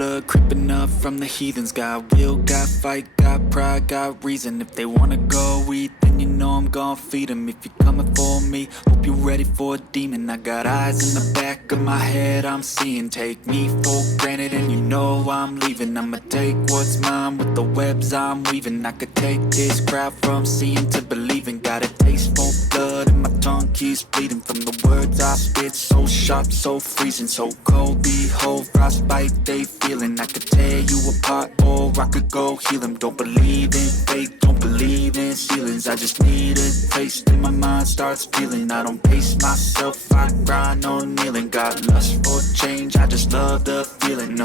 blood creeping up from the heathens. Got will, got fight, got pride, got reason. If they wanna go eat, then you know I'm gon' feed them. If you're coming for me, hope you're ready for a demon. I got eyes in the back of my head, I'm seeing. Take me for granted and you know I'm leaving. I'ma take what's mine with the webs I'm weaving. I could take this crowd from seeing to believing. Got a taste for blood and my tongue keeps bleeding from the words I spit. So sharp, so freezing, so cold. Behold, frostbite they feeling. I could tear you apart or I could go heal them. Don't believe in fate, don't believe in ceilings. I just need a taste and my mind starts peeling. I don't pace myself, I grind on kneeling. Got lust for change, I just love the feeling.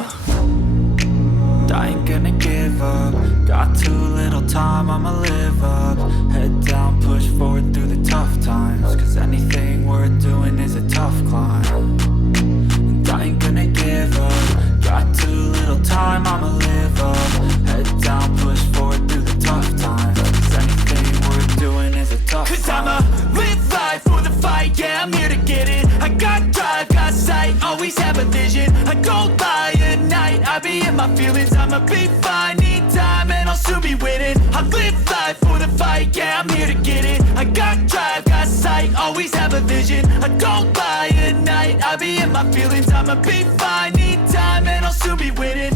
I ain't gonna give up. Got too little time, I'ma live up. Head down, push forward through the tough times. Cause anything worth doing is a tough climb. And I ain't gonna give up. Got too little time, I'ma live up. Head down, push forward through the tough times. Cause anything worth doing is a tough climb. Cause I'ma live life for the fight, yeah, I'm here to get it. I got drive, got sight, always have a vision. I don't lie at night, I be in my feelings. I'ma be fine, need time and I'll soon be winning. I live life for the fight, yeah, I'm here to get it. I got drive, got sight, always have a vision. I don't lie at night, I be in my feelings. I'ma be fine, need time and I'll soon be winning.